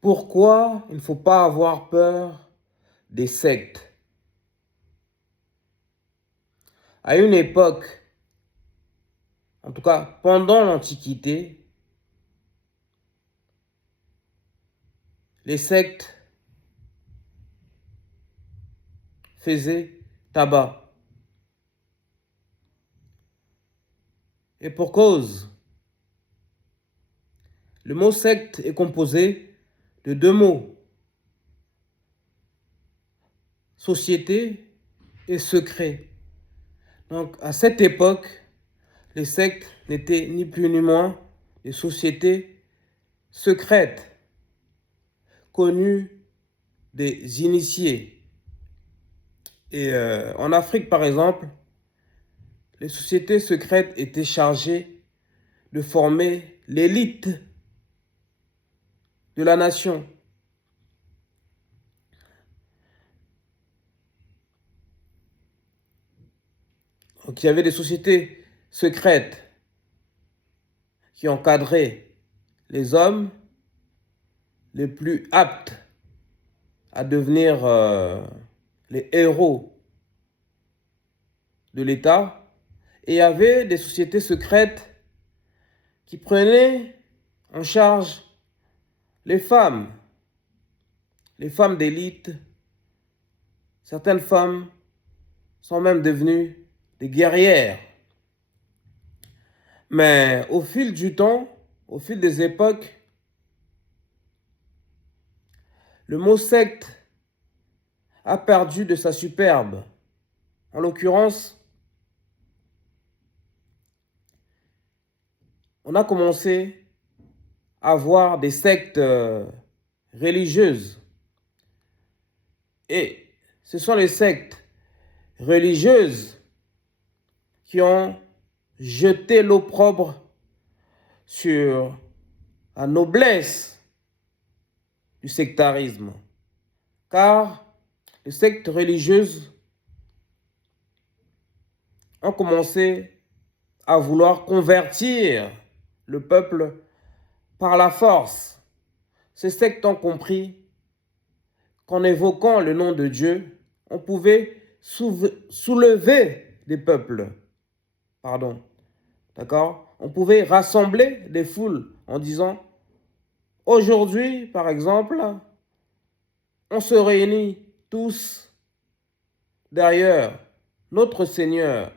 Pourquoi il ne faut pas avoir peur des sectes? À une époque, en tout cas pendant l'Antiquité, les sectes faisaient tabac. Et pour cause, le mot secte est composé de deux mots, société et secret. Donc à cette époque, les sectes n'étaient ni plus ni moins des sociétés secrètes, connues des initiés. Et en Afrique, par exemple, les sociétés secrètes étaient chargées de former l'élite de la nation. Donc il y avait des sociétés secrètes qui encadraient les hommes les plus aptes à devenir les héros de l'État. Et il y avait des sociétés secrètes qui prenaient en charge les femmes d'élite. Certaines femmes sont même devenues des guerrières. Mais au fil du temps, au fil des époques, le mot secte a perdu de sa superbe. En l'occurrence, on a commencé à voir des sectes religieuses. Et ce sont les sectes religieuses qui ont jeté l'opprobre sur la noblesse du sectarisme. Car les sectes religieuses ont commencé à vouloir convertir le peuple par la force. Ces sectes ont compris qu'en évoquant le nom de Dieu, on pouvait soulever des peuples. D'accord? On pouvait rassembler des foules en disant, aujourd'hui, par exemple, on se réunit tous derrière notre Seigneur,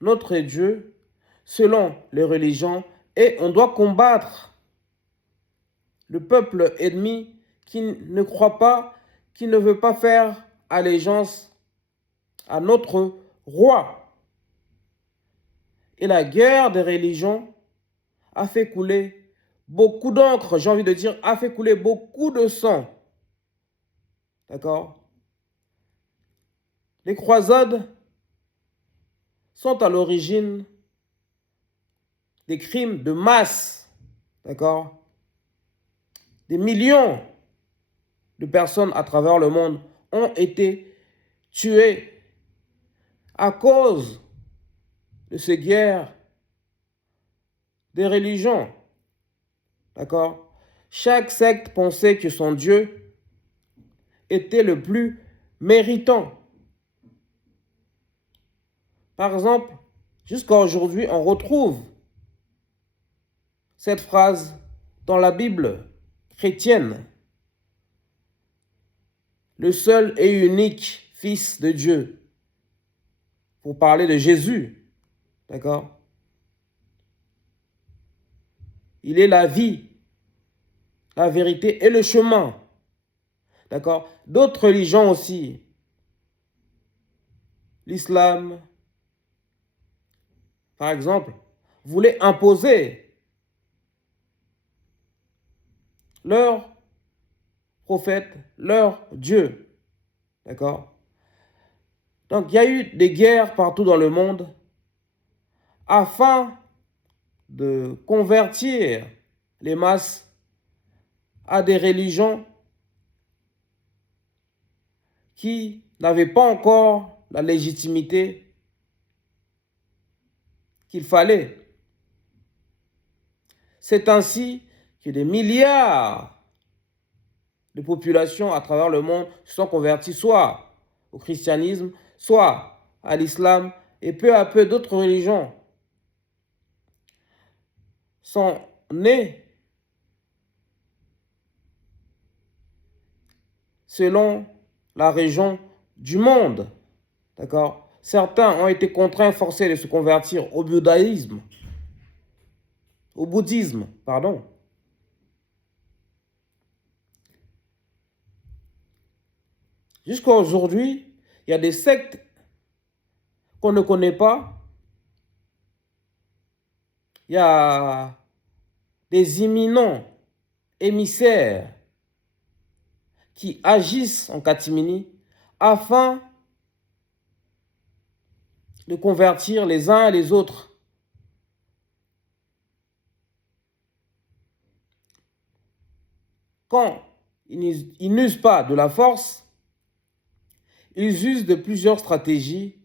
notre Dieu, selon les religions, et on doit combattre le peuple ennemi qui ne croit pas, qui ne veut pas faire allégeance à notre roi. Et la guerre des religions a fait couler beaucoup d'encre, j'ai envie de dire, a fait couler beaucoup de sang. D'accord? Les croisades sont à l'origine des crimes de masse. D'accord? Des millions de personnes à travers le monde ont été tuées à cause de ces guerres des religions. D'accord? Chaque secte pensait que son Dieu était le plus méritant. Par exemple, jusqu'à aujourd'hui, on retrouve cette phrase dans la Bible chrétienne. Le seul et unique Fils de Dieu. Pour parler de Jésus. D'accord? Il est la vie, la vérité et le chemin. D'accord? D'autres religions aussi. L'islam, par exemple, voulait imposer leur prophète, leur Dieu. D'accord? Donc, il y a eu des guerres partout dans le monde afin de convertir les masses à des religions qui n'avaient pas encore la légitimité qu'il fallait. C'est ainsi que des milliards de populations à travers le monde se sont convertis soit au christianisme, soit à l'islam, et peu à peu d'autres religions sont nées selon la région du monde. D'accord? Certains ont été contraints, forcés de se convertir au bouddhisme, pardon. Jusqu'à aujourd'hui, il y a des sectes qu'on ne connaît pas. Il y a des imminents émissaires qui agissent en catimini afin de convertir les uns et les autres. Quand ils n'usent pas de la force, ils usent de plusieurs stratégies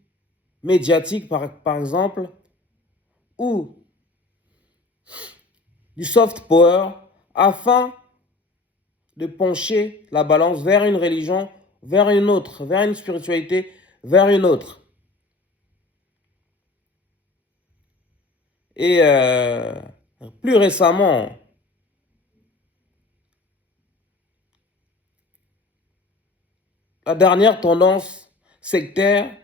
médiatiques, par exemple, ou du soft power, afin de pencher la balance vers une religion, vers une autre, vers une spiritualité, vers une autre. Et plus récemment, la dernière tendance sectaire,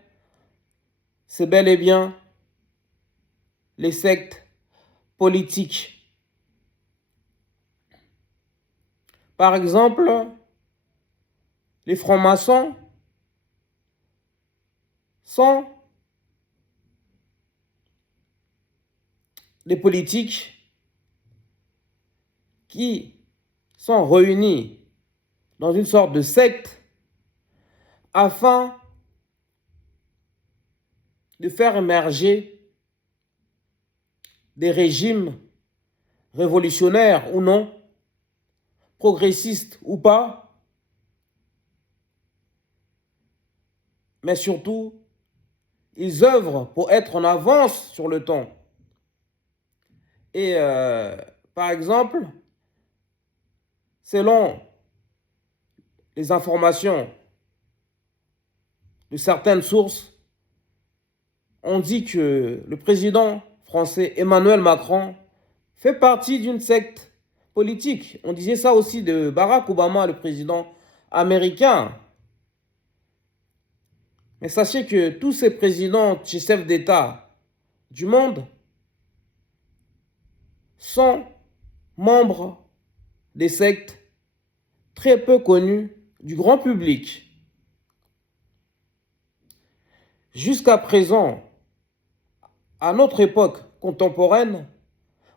c'est bel et bien les sectes politiques. Par exemple, les francs-maçons sont des politiques qui sont réunis dans une sorte de secte afin de faire émerger des régimes révolutionnaires ou non, progressistes ou pas, mais surtout, ils œuvrent pour être en avance sur le temps. Et par exemple, selon les informations de certaines sources, on dit que le président français Emmanuel Macron fait partie d'une secte politique. On disait ça aussi de Barack Obama, le président américain. Mais sachez que tous ces présidents, ces chefs d'État du monde sont membres des sectes très peu connues du grand public. Jusqu'à présent, à notre époque contemporaine,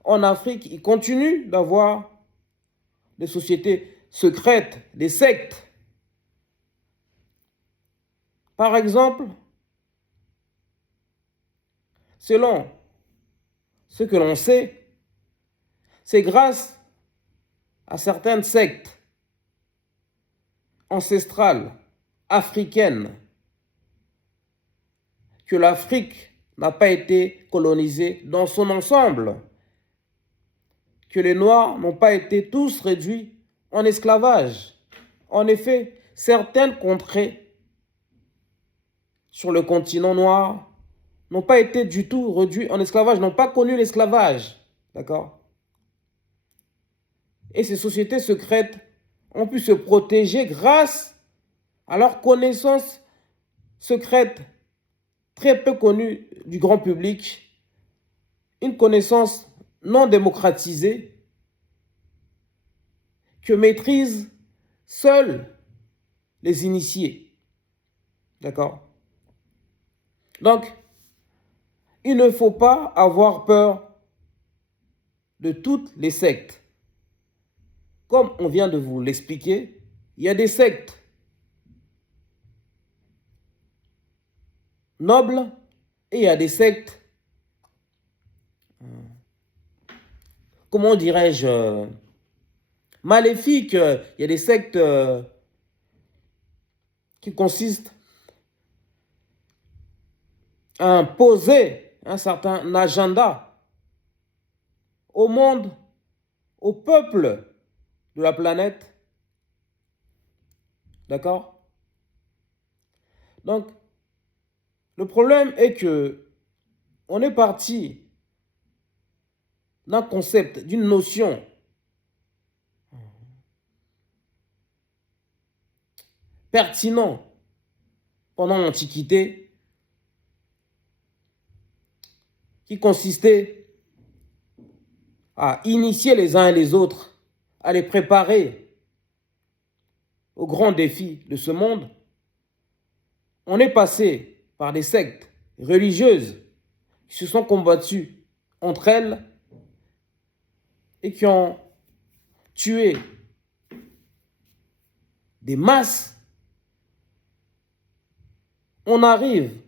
en Afrique, il continue d'avoir des sociétés secrètes, des sectes. Par exemple, selon ce que l'on sait, c'est grâce à certaines sectes ancestrales africaines que l'Afrique n'a pas été colonisée dans son ensemble, que les Noirs n'ont pas été tous réduits en esclavage. En effet, certaines contrées sur le continent noir n'ont pas été du tout réduites en esclavage, n'ont pas connu l'esclavage. D'accord? Et ces sociétés secrètes ont pu se protéger grâce à leurs connaissances secrètes, très peu connues du grand public, une connaissance non démocratisée que maîtrisent seuls les initiés. D'accord? Donc, il ne faut pas avoir peur de toutes les sectes. Comme on vient de vous l'expliquer, il y a des sectes nobles et il y a des sectes, comment dirais-je, maléfiques. Il y a des sectes qui consistent à imposer un certain agenda au monde, au peuple de la planète, D'accord? Donc, le problème est que on est parti d'un concept, d'une notion pertinent pendant l'Antiquité qui consistait à initier les uns et les autres, à les préparer aux grands défis de ce monde. On est passé par des sectes religieuses qui se sont combattues entre elles et qui ont tué des masses. On arrive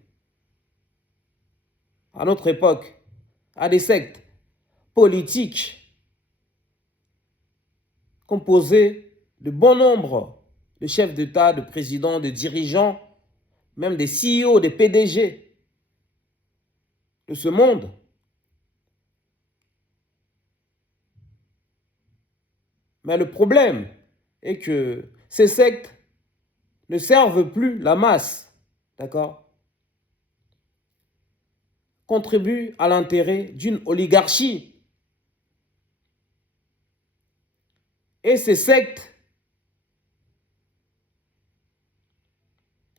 à notre époque à des sectes politiques composées de bon nombre de chefs d'État, de présidents, de dirigeants, même des CEO, des PDG de ce monde. Mais le problème est que ces sectes ne servent plus la masse, d'accord? Contribuent à l'intérêt d'une oligarchie. Et ces sectes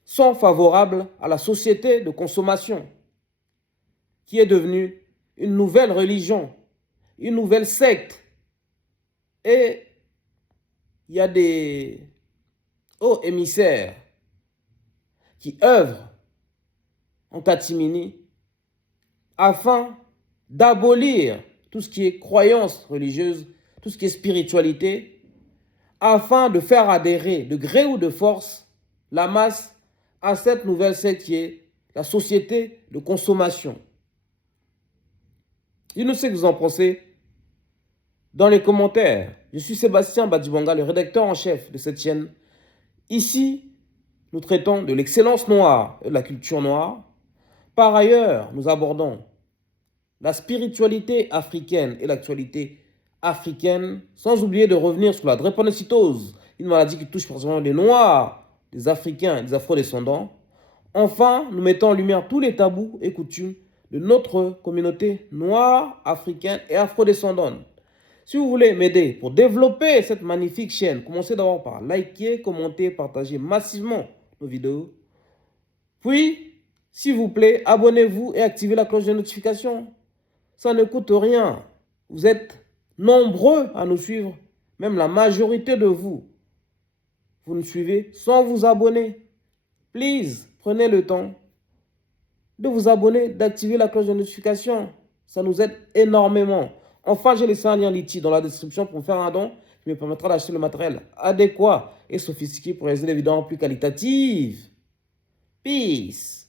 sont favorables à la société de consommation, qui est devenue une nouvelle religion, une nouvelle secte. Et il y a des hauts émissaires qui œuvrent en catimini afin d'abolir tout ce qui est croyance religieuse, tout ce qui est spiritualité, afin de faire adhérer de gré ou de force la masse à cette nouvelle secte qui est la société de consommation. Je ne sais ce que vous en pensez dans les commentaires. Je suis Sébastien Badibanga, le rédacteur en chef de cette chaîne. Ici, nous traitons de l'excellence noire et de la culture noire. Par ailleurs, nous abordons la spiritualité africaine et l'actualité africaine, sans oublier de revenir sur la drépanocytose, une maladie qui touche principalement les Noirs, les Africains et les Afro-descendants. Enfin, nous mettons en lumière tous les tabous et coutumes de notre communauté noire, africaine et afro-descendante. Si vous voulez m'aider pour développer cette magnifique chaîne, commencez d'abord par liker, commenter, partager massivement nos vidéos. Puis, s'il vous plaît, abonnez-vous et activez la cloche de notification. Ça ne coûte rien. Vous êtes nombreux à nous suivre, même la majorité de vous. Vous nous suivez sans vous abonner. Please, prenez le temps de vous abonner, d'activer la cloche de notification. Ça nous aide énormément. Enfin, j'ai laissé un lien Litchi dans la description pour me faire un don qui me permettra d'acheter le matériel adéquat et sophistiqué pour réaliser des vidéos plus qualitatives. Peace.